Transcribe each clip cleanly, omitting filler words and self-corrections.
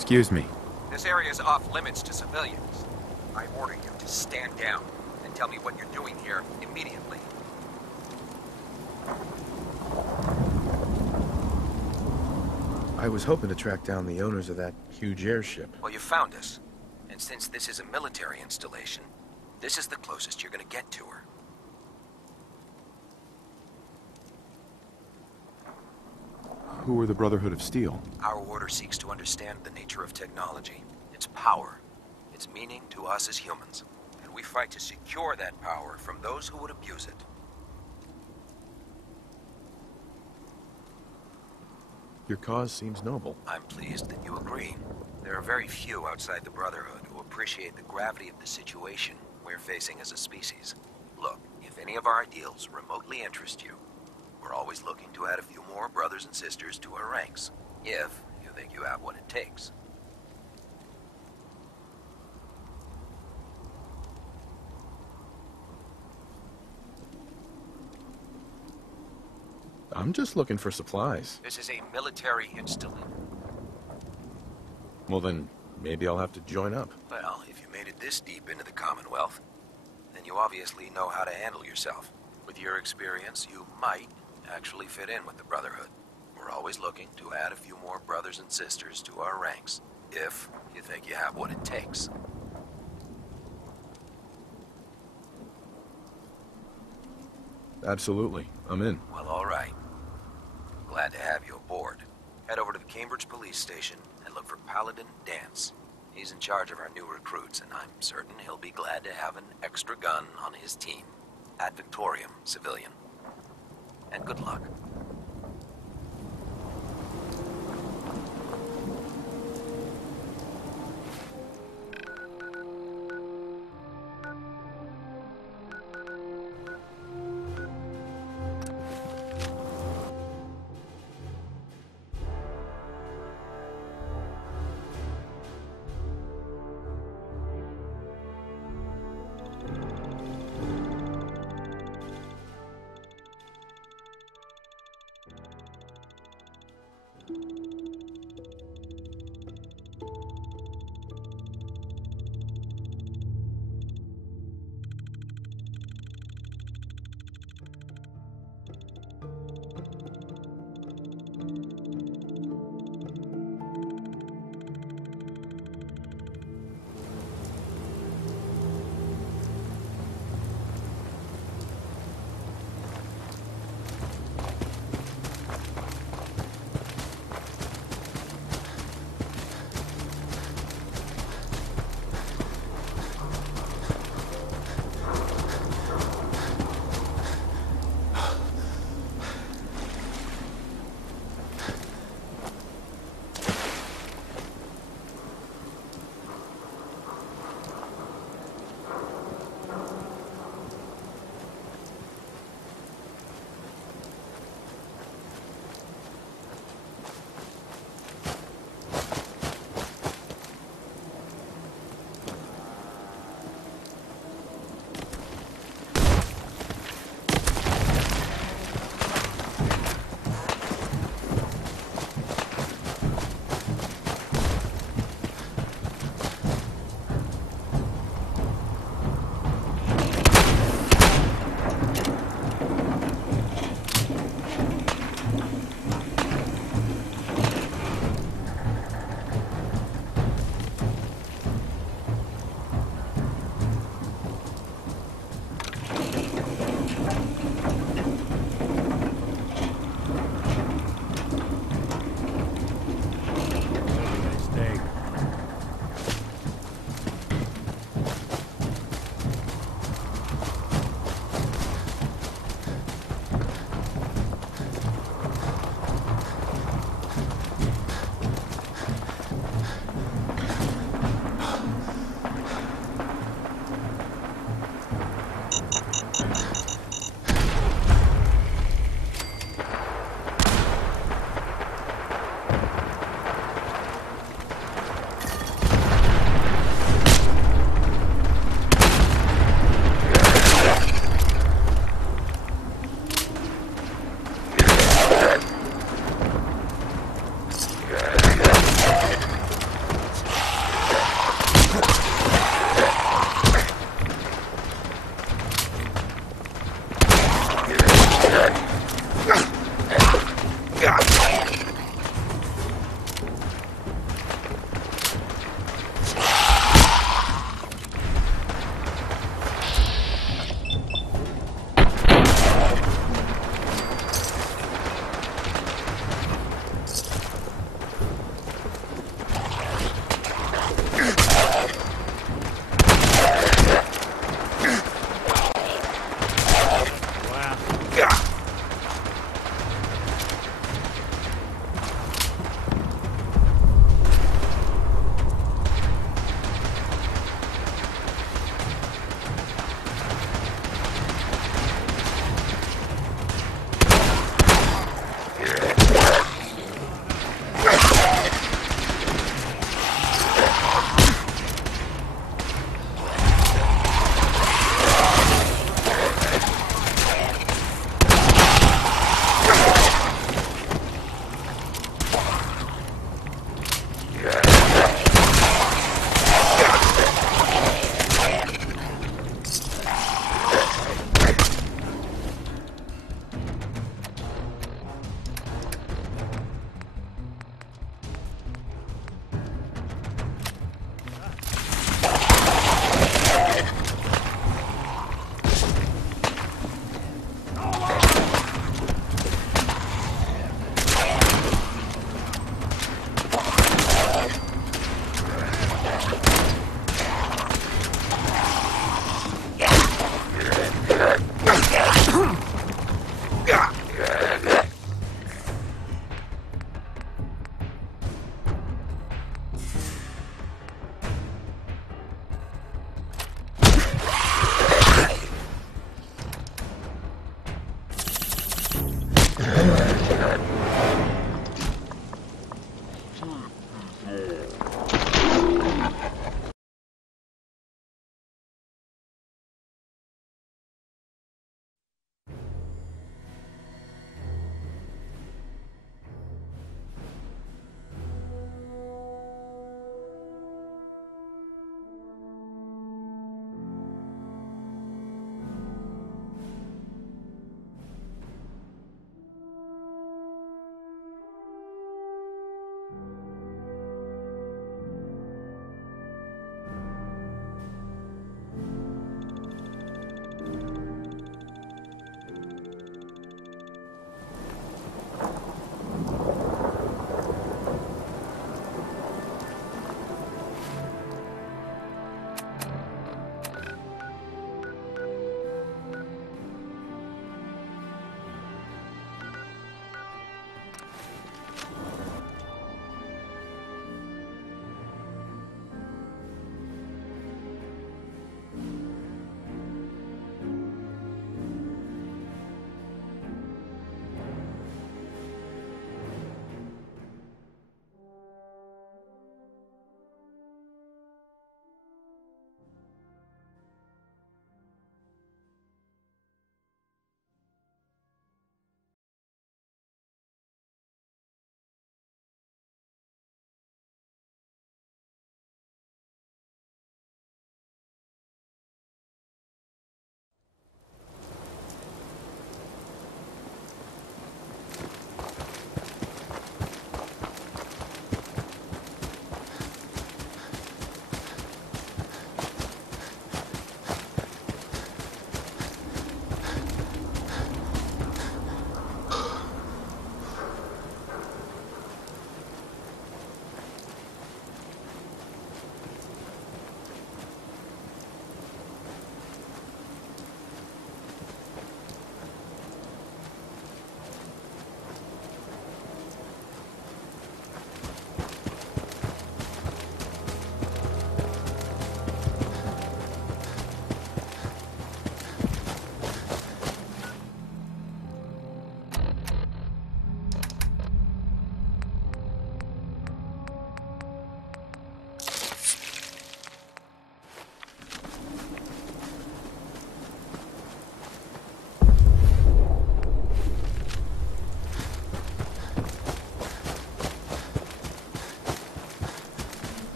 Excuse me. This area is off limits to civilians. I order you to stand down and tell me what you're doing here immediately. I was hoping to track down the owners of that huge airship. Well, you found us. And since this is a military installation, this is the closest you're gonna get to her. Who are the Brotherhood of Steel? Our order seeks to understand the nature of technology, its power, its meaning to us as humans. And we fight to secure that power from those who would abuse it. Your cause seems noble. I'm pleased that you agree. There are very few outside the Brotherhood who appreciate the gravity of the situation we're facing as a species. Look, if any of our ideals remotely interest you, we're always looking to add a few more brothers and sisters to our ranks, if you think you have what it takes. I'm just looking for supplies. This is a military installation. Well then, maybe I'll have to join up. Well, if you made it this deep into the Commonwealth, then you obviously know how to handle yourself. With your experience, you might actually fit in with the Brotherhood. We're always looking to add a few more brothers and sisters to our ranks, if you think you have what it takes. Absolutely. I'm in. Well, all right. Glad to have you aboard. Head over to the Cambridge police station and look for Paladin Dance. He's in charge of our new recruits, and I'm certain he'll be glad to have an extra gun on his team. Ad Victoriam, civilian. And good luck.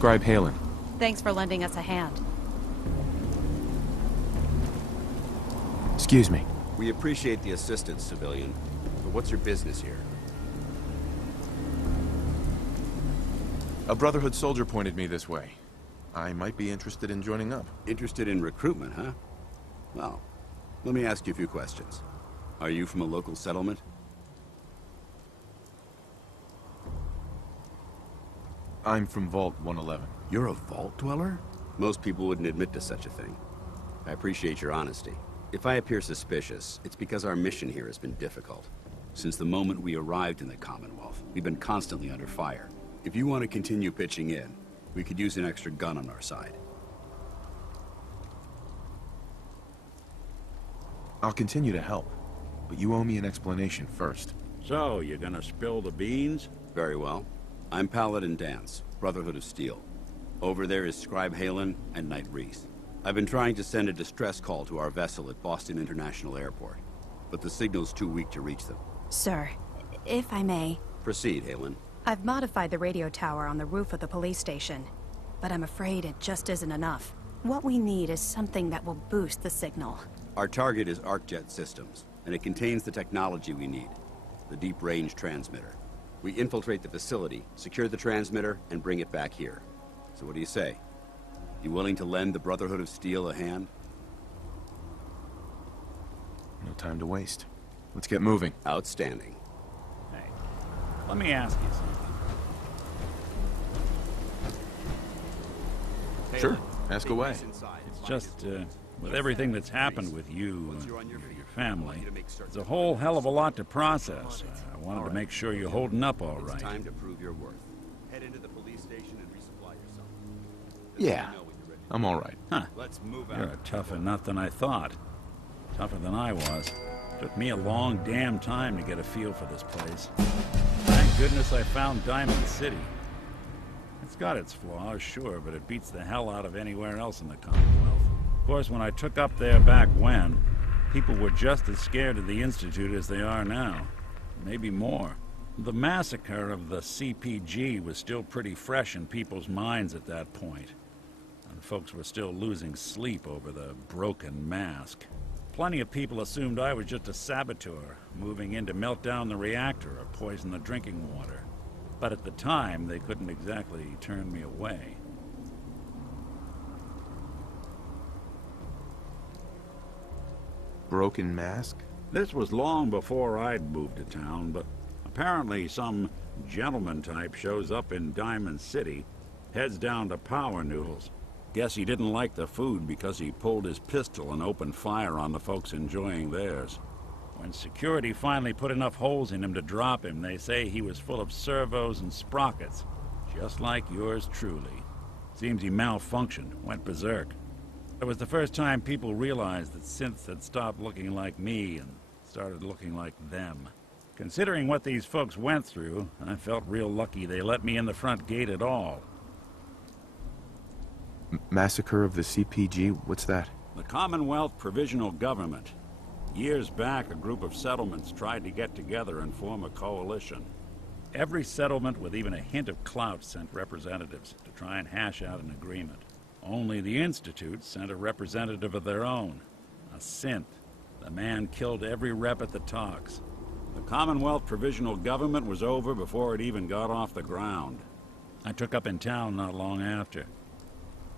Scribe Halen. Thanks for lending us a hand. Excuse me. We appreciate the assistance, civilian. But what's your business here? A Brotherhood soldier pointed me this way. I might be interested in joining up. Interested in recruitment, huh? Well, let me ask you a few questions. Are you from a local settlement? I'm from Vault 111. You're a vault dweller? Most people wouldn't admit to such a thing. I appreciate your honesty. If I appear suspicious, it's because our mission here has been difficult. Since the moment we arrived in the Commonwealth, we've been constantly under fire. If you want to continue pitching in, we could use an extra gun on our side. I'll continue to help, but you owe me an explanation first. So, you gonna spill the beans? Very well. I'm Paladin Danse, Brotherhood of Steel. Over there is Scribe Halen and Knight Rhys. I've been trying to send a distress call to our vessel at Boston International Airport, but the signal's too weak to reach them. Sir, if I may, Proceed, Halen. I've modified the radio tower on the roof of the police station, but I'm afraid it just isn't enough. What we need is something that will boost the signal. Our target is ArcJet Systems, and it contains the technology we need, the deep-range transmitter. We infiltrate the facility, secure the transmitter, and bring it back here. So what do you say? You willing to lend the Brotherhood of Steel a hand? No time to waste. Let's get moving. Outstanding. Hey, let me ask you something. Sure. Ask away. It's just, with everything that's happened with you and your family, it's a whole hell of a lot to process. I wanted to make sure you're holding up all right. It's time to prove your worth. Head into the police station and resupply yourself. Yeah, I'm all right. Huh. Let's move You're out. a tougher nut than I thought. Tougher than I was. Took me a long damn time to get a feel for this place. Thank goodness I found Diamond City. It's got its flaws, sure, but it beats the hell out of anywhere else in the Commonwealth. Of course, when I took up there back when, people were just as scared of the Institute as they are now. Maybe more. The massacre of the CPG was still pretty fresh in people's minds at that point. And folks were still losing sleep over the broken mask. Plenty of people assumed I was just a saboteur, moving in to melt down the reactor or poison the drinking water. But at the time, they couldn't exactly turn me away. Broken mask? This was long before I'd moved to town, but apparently some gentleman type shows up in Diamond City, heads down to Power Noodles. Guess he didn't like the food because he pulled his pistol and opened fire on the folks enjoying theirs. When security finally put enough holes in him to drop him, they say he was full of servos and sprockets. Just like yours truly. Seems he malfunctioned, went berserk. It was the first time people realized that synths had stopped looking like me and started looking like them. Considering what these folks went through, I felt real lucky they let me in the front gate at all. Massacre of the CPG? What's that? The Commonwealth Provisional Government. Years back, a group of settlements tried to get together and form a coalition. Every settlement with even a hint of clout sent representatives to try and hash out an agreement. Only the Institute sent a representative of their own, a synth. The man killed every rep at the talks. The Commonwealth Provisional Government was over before it even got off the ground. I took up in town not long after.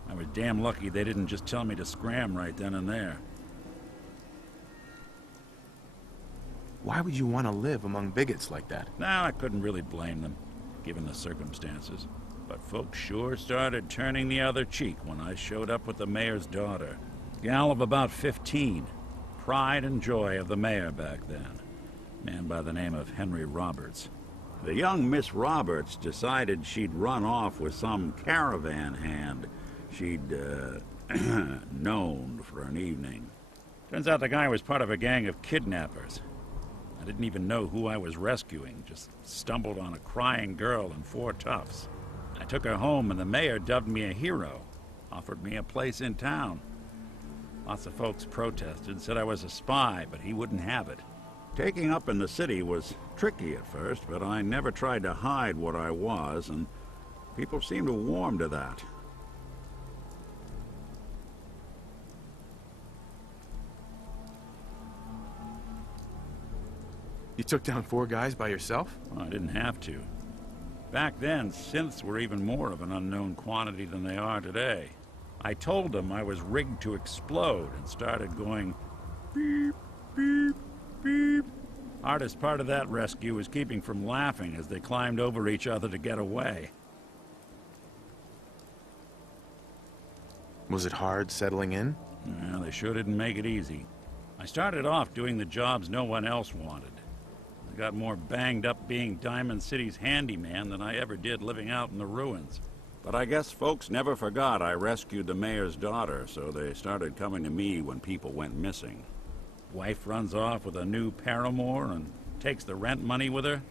I was damn lucky they didn't just tell me to scram right then and there. Why would you want to live among bigots like that? Now, I couldn't really blame them, given the circumstances. But folks sure started turning the other cheek when I showed up with the mayor's daughter. Gal of about 15. Pride and joy of the mayor back then. Man by the name of Henry Roberts. The young Miss Roberts decided she'd run off with some caravan hand she'd, known for an evening. Turns out the guy was part of a gang of kidnappers. I didn't even know who I was rescuing, just stumbled on a crying girl and 4 toughs. I took her home and the mayor dubbed me a hero, offered me a place in town. Lots of folks protested, said I was a spy, but he wouldn't have it. Taking up in the city was tricky at first, but I never tried to hide what I was, and people seemed to warm to that. You took down 4 guys by yourself? Well, I didn't have to. Back then, synths were even more of an unknown quantity than they are today. I told them I was rigged to explode and started going beep, beep, beep. Hardest part of that rescue was keeping from laughing as they climbed over each other to get away. Was it hard settling in? Well, they sure didn't make it easy. I started off doing the jobs no one else wanted. I got more banged up being Diamond City's handyman than I ever did living out in the ruins. But I guess folks never forgot I rescued the mayor's daughter, so they started coming to me when people went missing. Wife runs off with a new paramour and takes the rent money with her.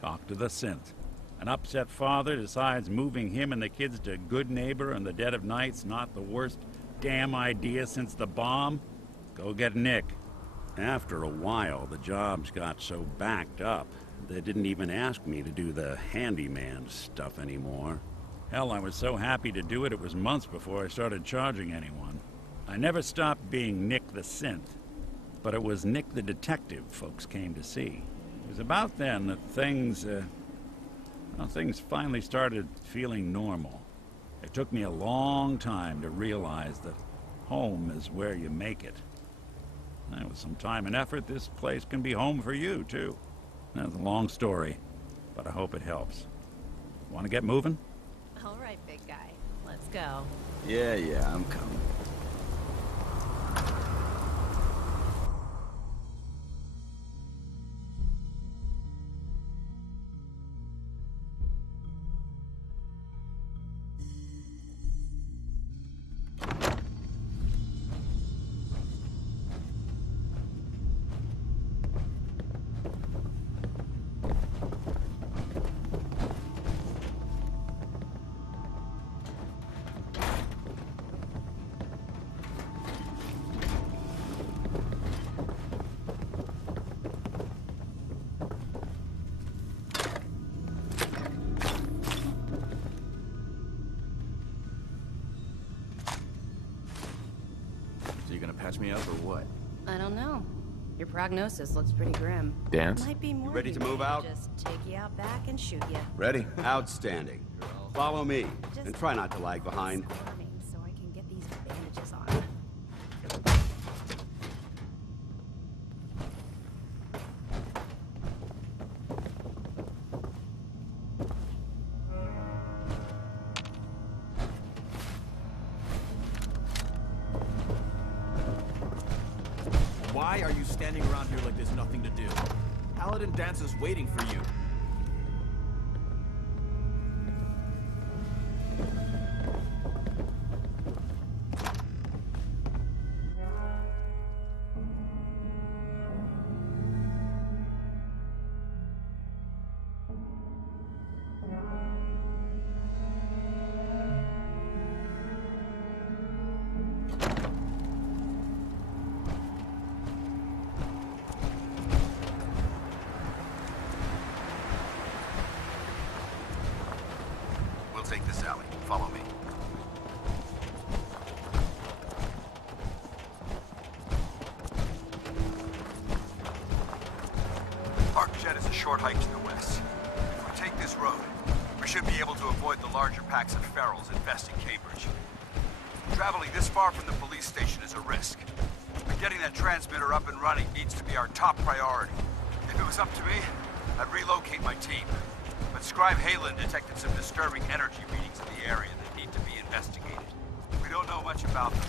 Talk to the synth. An upset father decides moving him and the kids to Good Neighbor in the dead of night's not the worst damn idea since the bomb. Go get Nick. After a while, the jobs got so backed up, they didn't even ask me to do the handyman stuff anymore. Hell, I was so happy to do it, it was months before I started charging anyone. I never stopped being Nick the Synth, but it was Nick the Detective folks came to see. It was about then that things finally started feeling normal. It took me a long time to realize that home is where you make it. And with some time and effort, this place can be home for you, too. That's a long story, but I hope it helps. Want to get moving? All right, big guy. Let's go. Yeah, I'm coming. Patch me up or what? I don't know. Your prognosis looks pretty grim. Dance? Might be more ready to move out? Just take you out back and shoot you. Ready? Outstanding. Follow me, and try not to lag behind. Squirming so I can get these bandages on. Why are you standing around here like there's nothing to do? Paladin Danse is waiting for you. short hike to the west. If we take this road, we should be able to avoid the larger packs of ferals infesting Cambridge. Traveling this far from the police station is a risk, but getting that transmitter up and running needs to be our top priority. If it was up to me, I'd relocate my team. But Scribe Halen detected some disturbing energy readings in the area that need to be investigated. We don't know much about them,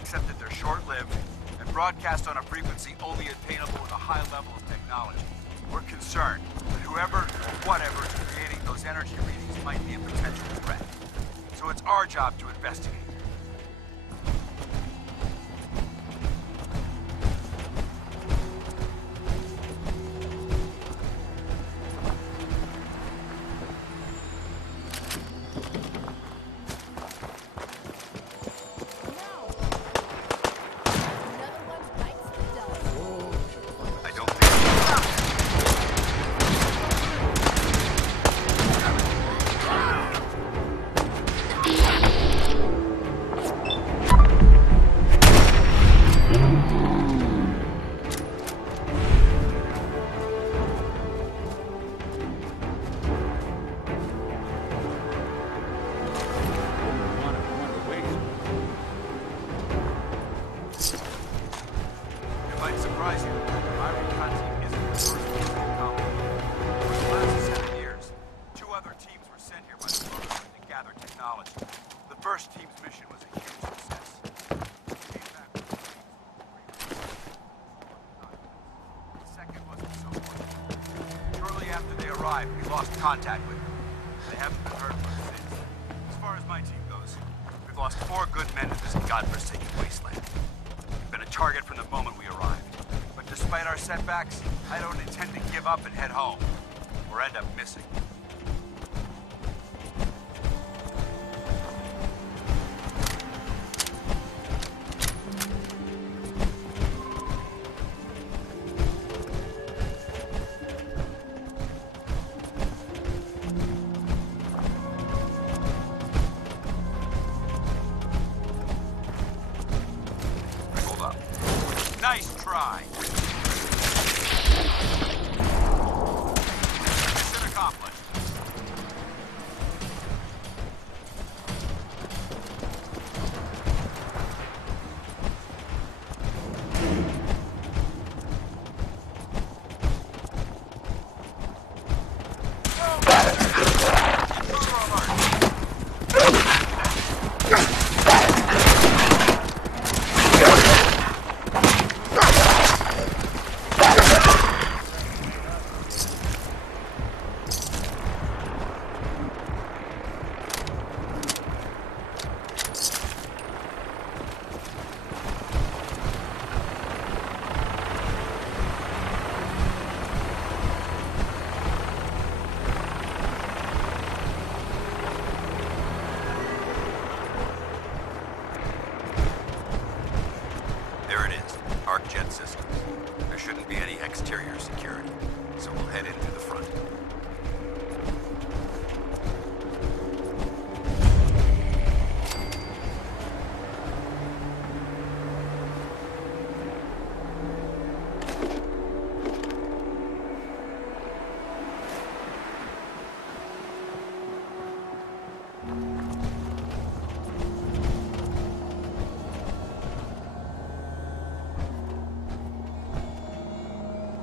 except that they're short-lived and broadcast on a frequency only attainable with a high level of technology. We're concerned that whoever or whatever is creating those energy readings might be a potential threat. So it's our job to investigate. We lost contact with them. They haven't been heard from since. As far as my team goes, we've lost 4 good men to this godforsaken wasteland. We've been a target from the moment we arrived. But despite our setbacks, I don't intend to give up and head home, or end up missing. Nice try. Mission accomplished. Jet systems. There shouldn't be any exterior security, so we'll head in through the front.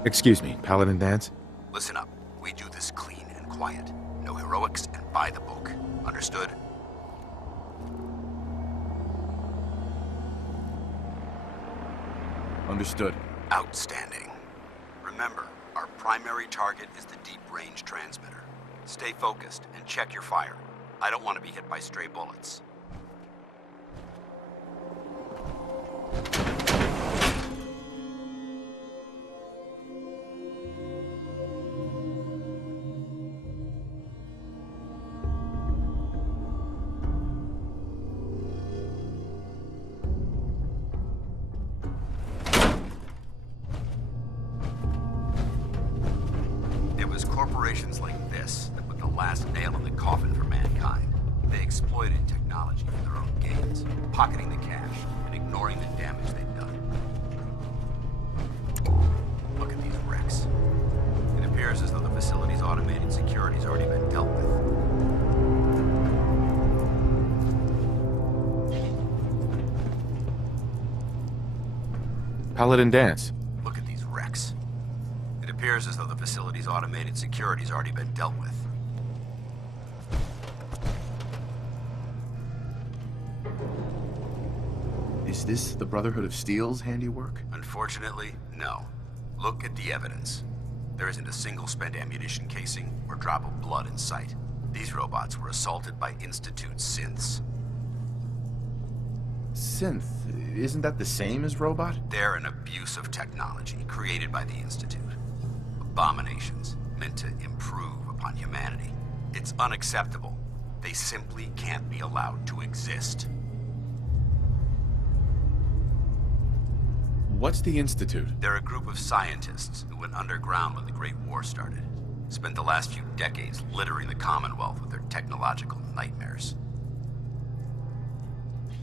Excuse me, Paladin Danse? Listen up. We do this clean and quiet. No heroics and by the book. Understood? Understood. Outstanding. Remember, our primary target is the deep-range transmitter. Stay focused and check your fire. I don't want to be hit by stray bullets. Corporations like this that put the last nail in the coffin for mankind. They exploited technology for their own gains, pocketing the cash and ignoring the damage they've done. Look at these wrecks. It appears appears as though the facility's automated security's already been dealt with. Paladin Dance. Look at these wrecks. It appears as though the facility's automated security's already been dealt with. Is this the Brotherhood of Steel's handiwork? Unfortunately, no. Look at the evidence. There isn't a single spent ammunition casing or drop of blood in sight. These robots were assaulted by Institute synths. Synth? Isn't that the same as robot? They're an abuse of technology created by the Institute. Abominations meant to improve upon humanity. It's unacceptable. They simply can't be allowed to exist. What's the Institute? They're a group of scientists who went underground when the Great War started. Spent the last few decades littering the Commonwealth with their technological nightmares.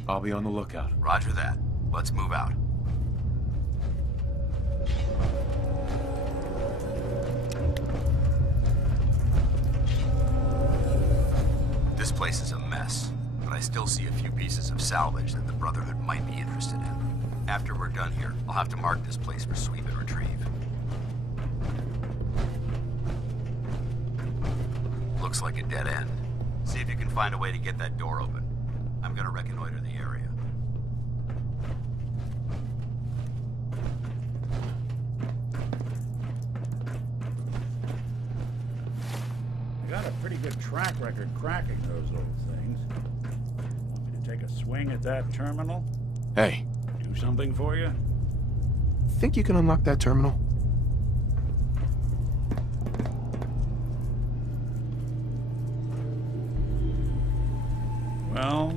I'll be on the lookout. Roger that. Let's move out. This place is a mess, but I still see a few pieces of salvage that the Brotherhood might be interested in. After we're done here, I'll have to mark this place for sweep and retrieve. Looks like a dead end. See if you can find a way to get that door open. I'm gonna reconnoiter the area. I got a pretty good track record cracking those old things. Want me to take a swing at that terminal? Hey. Do something for you? Think you can unlock that terminal? Well,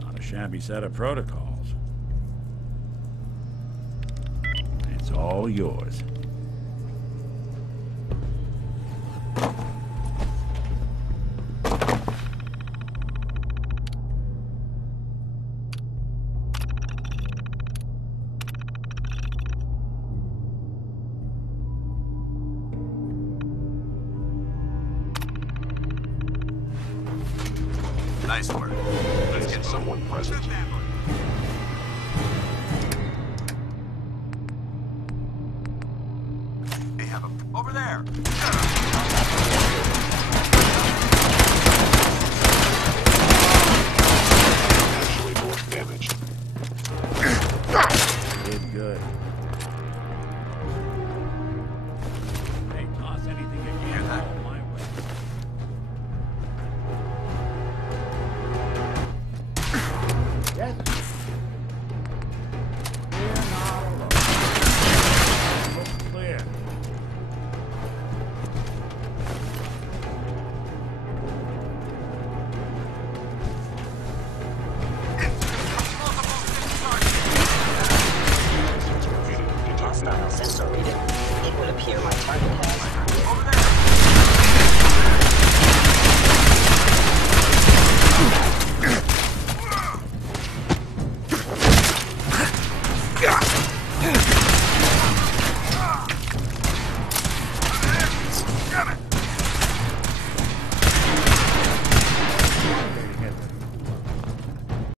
not a shabby set of protocols. It's all yours. Nice work. Let's get someone present. They have a... Over there! Actually more damaged. Did good. Hey, toss anything you can all my way. Yes. We're not alone. Looks clear. Hostile sensor reading. It would appear my target has... Over there!